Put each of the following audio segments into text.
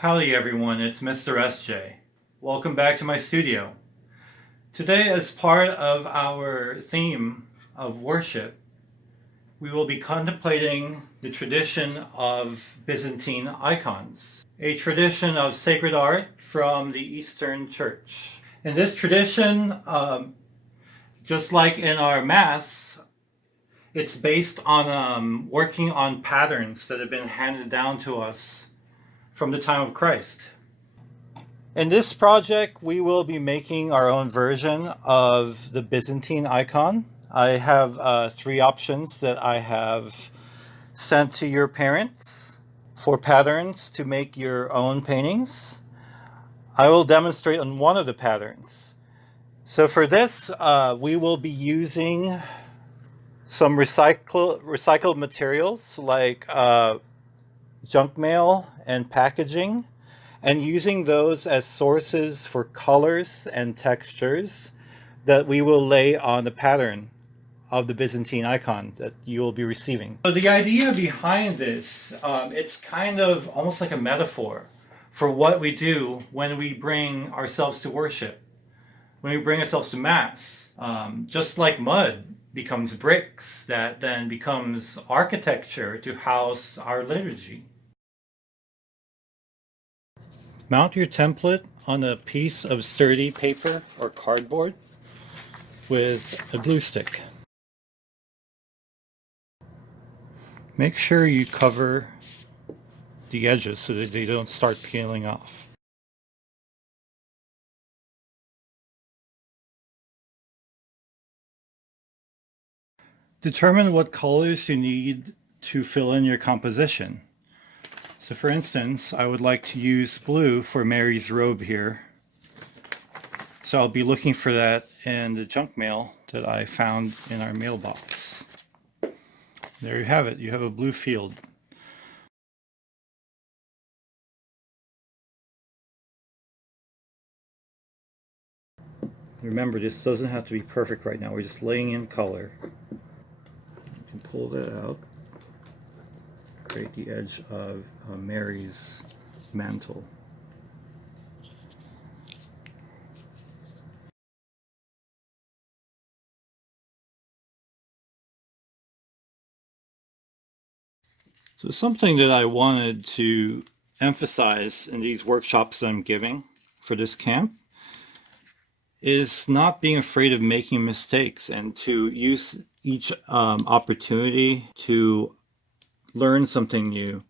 Howdy everyone, it's Mr. SJ. Welcome back to my studio. Today, as part of our theme of worship, we will be contemplating the tradition of Byzantine icons, a tradition of sacred art from the Eastern Church. In this tradition, just like in our Mass, it's based on working on patterns that have been handed down to us from the time of Christ. In this project, we will be making our own version of the Byzantine icon. I have three options that I have sent to your parents for patterns to make your own paintings. I will demonstrate on one of the patterns. So for this, we will be using some recycled materials like junk mail and packaging, and using those as sources for colors and textures that we will lay on the pattern of the Byzantine icon that you will be receiving. So the idea behind this, it's kind of almost like a metaphor for what we do when we bring ourselves to worship, when we bring ourselves to Mass. Just like mud becomes bricks, that then becomes architecture to house our liturgy. Mount your template on a piece of sturdy paper or cardboard with a glue stick. Make sure you cover the edges so that they don't start peeling off. Determine what colors you need to fill in your composition. So for instance, I would like to use blue for Mary's robe here. So I'll be looking for that in the junk mail that I found in our mailbox. There you have it. You have a blue field. Remember, this doesn't have to be perfect right now. We're just laying in color. You can pull that out, create the edge of Mary's mantle. So something that I wanted to emphasize in these workshops that I'm giving for this camp is not being afraid of making mistakes and to use each opportunity to learn something new.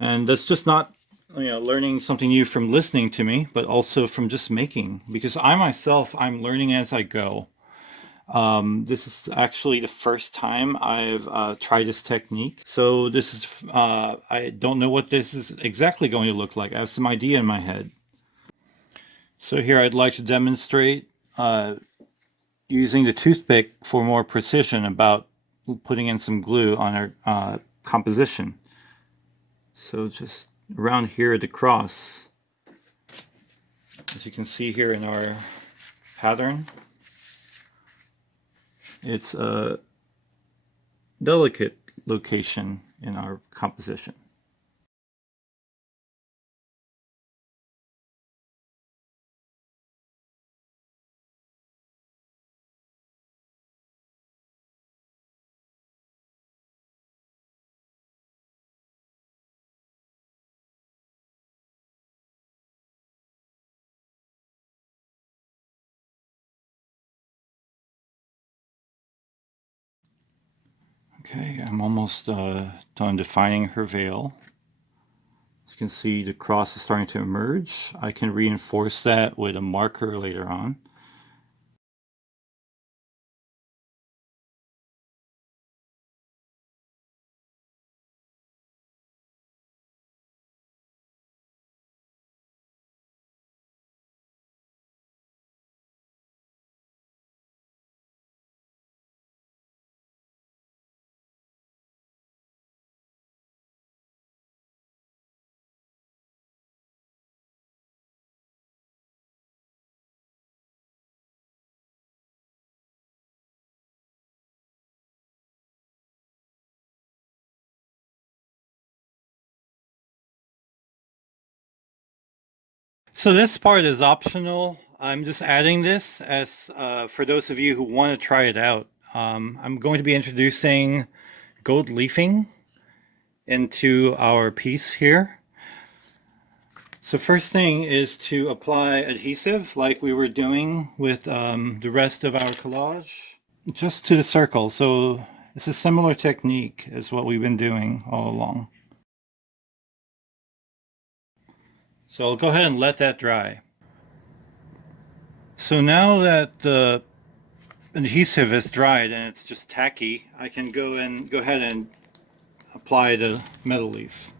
And that's just not learning something new from listening to me, but also from just making, because I myself, I'm learning as I go. This is actually the first time I've tried this technique. So this is, I don't know what this is exactly going to look like. I have some idea in my head. So here I'd like to demonstrate using the toothpick for more precision about putting in some glue on our composition. So just around here at the cross, as you can see here in our pattern, it's a delicate location in our composition. Okay, I'm almost done defining her veil. As you can see, the cross is starting to emerge. I can reinforce that with a marker later on. So this part is optional. I'm just adding this as for those of you who want to try it out. I'm going to be introducing gold leafing into our piece here. So first thing is to apply adhesive like we were doing with the rest of our collage, just to the circle. So it's a similar technique as what we've been doing all along. So I'll go ahead and let that dry. So now that the adhesive is dried and it's just tacky, I can go ahead and apply the metal leaf.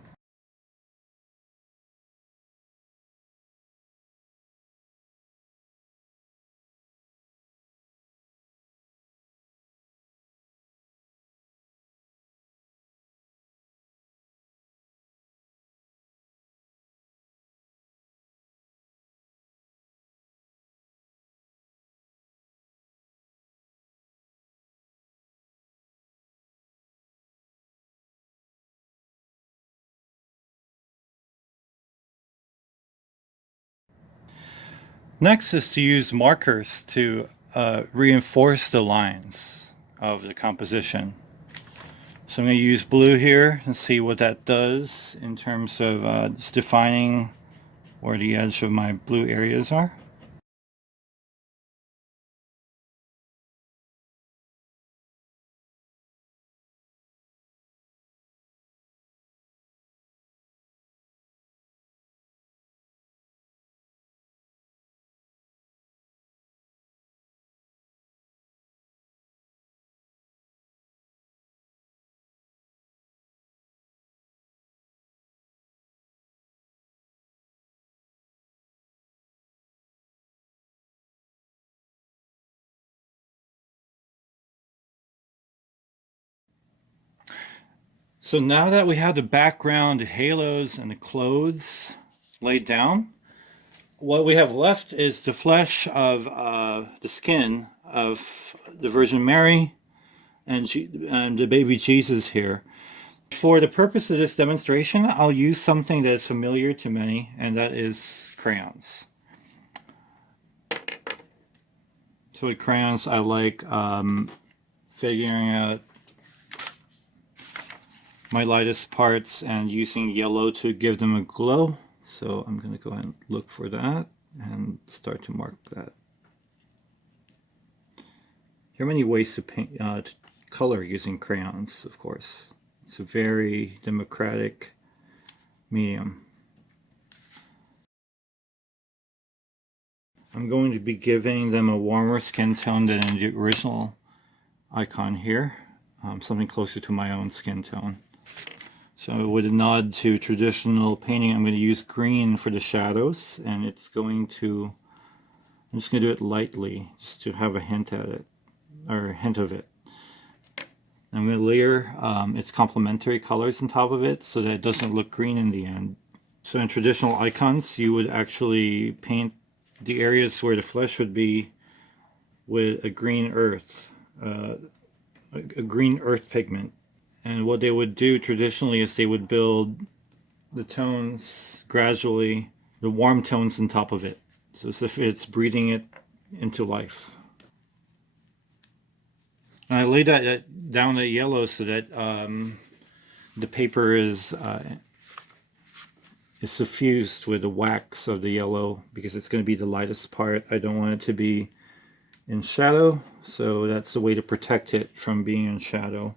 Next is to use markers to reinforce the lines of the composition. So I'm going to use blue here and see what that does in terms of just defining where the edge of my blue areas are. So now that we have the background, the halos, and the clothes laid down, what we have left is the flesh of the skin of the Virgin Mary and the baby Jesus here. For the purpose of this demonstration, I'll use something that is familiar to many, and that is crayons. So with crayons, I like figuring out my lightest parts and using yellow to give them a glow. So I'm going to go ahead and look for that and start to mark that. There are many ways to paint, to color using crayons, of course. It's a very democratic medium. I'm going to be giving them a warmer skin tone than in the original icon here, something closer to my own skin tone. So with a nod to traditional painting, I'm going to use green for the shadows, and I'm just going to do it lightly, just to have a hint at it, or a hint of it. I'm going to layer its complementary colors on top of it so that it doesn't look green in the end. So in traditional icons, you would actually paint the areas where the flesh would be with a green earth, a green earth pigment. And what they would do traditionally is they would build the tones gradually, the warm tones on top of it, so as if it's breathing it into life. And I laid that down at yellow so that the paper is suffused with the wax of the yellow, because it's going to be the lightest part. I don't want it to be in shadow, so that's the way to protect it from being in shadow.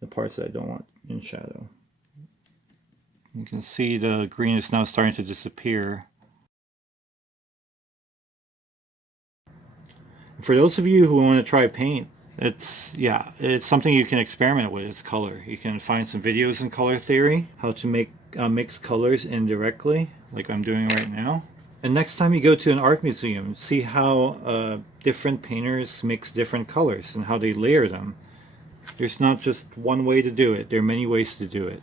The parts that I don't want in shadow. You can see the green is now starting to disappear. For those of you who want to try paint, it's something you can experiment with. It's color. You can find some videos in color theory, how to make mix colors indirectly, like I'm doing right now. And next time you go to an art museum, see how different painters mix different colors and how they layer them. There's not just one way to do it. There are many ways to do it.